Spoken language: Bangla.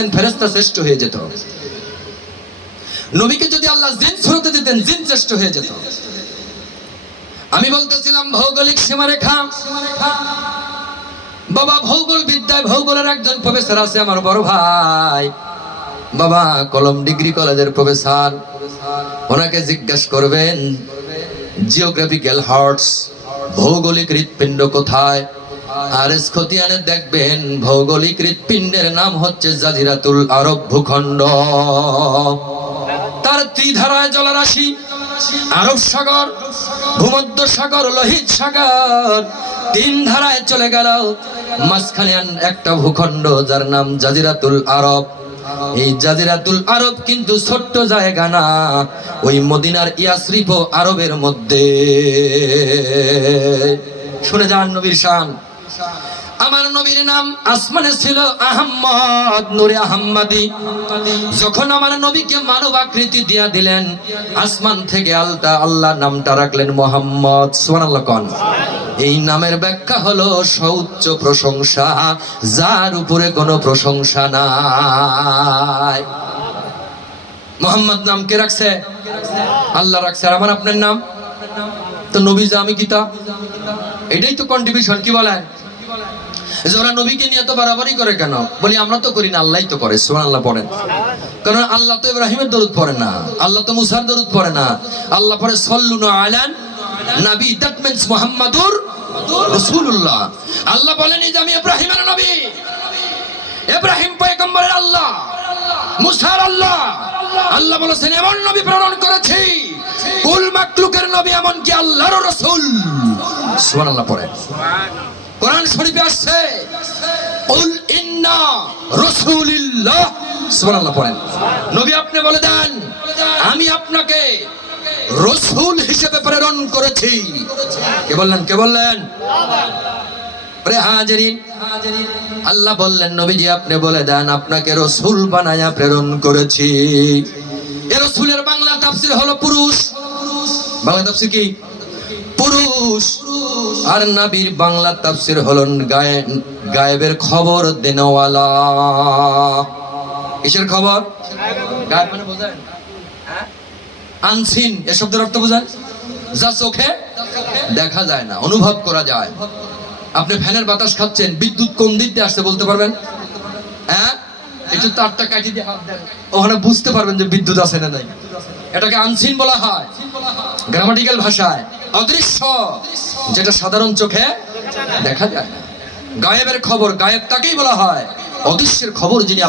দিতেন ফেরেশতা শ্রেষ্ঠ হয়ে যেত। নবীকে যদি আল্লাহ জিন সুরতে দিতেন জিন শ্রেষ্ঠ হয়ে যেত। আমি বলতেছিলাম ভৌগোলিক সীমারেখা। বাবা ভৌগোল বিদ্যায় ভূগোলের একজন প্রফেসর আছে আমার বড় ভাই, বাবা কলম ডিগ্রি কলেজের প্রফেসর। ওনাকে জিজ্ঞাসা করবেন জিওগ্রাফিক্যাল হার্টস, ভৌগোলিক হৃৎপিণ্ড কোথায়? আর খতিয়ানে দেখবেন ভৌগোলিক হৃৎপিণ্ডের নাম হচ্ছে জাজিরাতুল আরব ভূখণ্ড। তার ত্রিধারায় জলরাশি, আরব সাগর, ভূমধ্য সাগর, লোহিত সাগর, তিন ধারায় চলে গেল। মাঝখানে একটা ভূখণ্ড যার নাম জাজিরাতুল আরব। এই জাজিরাতুল আরব কিন্তু ছোট্ট জায়গা না, ওই মদিনার ইয়াসরিফ আরবের মধ্যে। শুনে যান নবীর শান। আমার নবীর নাম আসমানে ছিল আহম্মদ, নূরে আহম্মদি। যখন আমার নবীকে মানব আকৃতি দিয়া দিলেন, আসমান থেকে আল্লাহ নামটা রাখলেন মোহাম্মদ। সুবহানাল্লাহ কোন। এই নামের ব্যাখ্যা হলো সউচ্চ প্রশংসা, যার উপরে কোনো প্রশংসা নাই। মোহাম্মদ নাম কে রাখছে? আল্লাহ রাখছে। আর আমার আপনার নাম তো নবী যে আমি কিতা, এটাই তো কন্ট্রিবিউশন। কি বলেন? যারা নবীকে নিয়ে তো বাড়াবাড়ি করে কেন? বলি আমরা তো করি না, আল্লাহই তো করে। সুবহানাল্লাহ পড়েন। কারণ আল্লাহ তো ইব্রাহিমের দরুদ পড়ে না, আল্লাহ তো মুসার দরুদ পড়ে না, আল্লাহ পড়ে সাল্লু আলান নবী, দ্যাট মিন্স মুহাম্মাদুর রাসূলুল্লাহ। আল্লাহ বলেন যে আমি ইব্রাহিমের নবী, ইব্রাহিম পয়গম্বরের আল্লাহ, মুসার আল্লাহ। আল্লাহ বলেছেন এমন নবী প্রেরণ করেছি, কুল মাখলুকের নবী এমনকি আল্লাহর রাসূল। সুবহানাল্লাহ পড়েন। কোরআন শরীফে আসছে কুল ইন্না রাসূলুল্লাহ। সুবহানাল্লাহ পড়েন। নবী আপনি বলে দেন আমি আপনাকে রাসূল হিসেবে প্রেরণ করেছি। কে বললেন? কে বললেন? প্রে হাজিরিন, আল্লাহ বললেন নবীজি আপনি বলে দেন আপনাকে রাসূল বানায়া প্রেরণ করেছি। এই রাসূলের বাংলা তাফসীর হলো পুরুষ। বাংলা তাফসীর কি? পুরুষ। আর নবীর বাংলা তাফসীর হলো গায়েবের খবর দেনওয়ালা। কিসের খবর? গায়েব মানে বোঝেন? আনসিন, এ শব্দের অর্থ বোঝেন? যা চোখে দেখা যায় না, অনুভব করা যায়। আপনি ফ্যানের বাতাস খাচ্ছেন, বিদ্যুৎ কোন দিক দিয়ে আসছে বলতে পারবেন? হ্যাঁ, একটু তারটা কাটি দিয়ে হাত দেন, ওখানে বুঝতে পারবেন যে বিদ্যুৎ আছে না নাই। এটাকে আনসিন বলা হয় গ্রামাটিক্যাল ভাষায়, অদৃশ্য, যেটা সাধারণ চোখে দেখা যায় না। গায়েবের খবর, গায়েব তাকেই বলা হয়, অদৃশ্যের খবর যিনি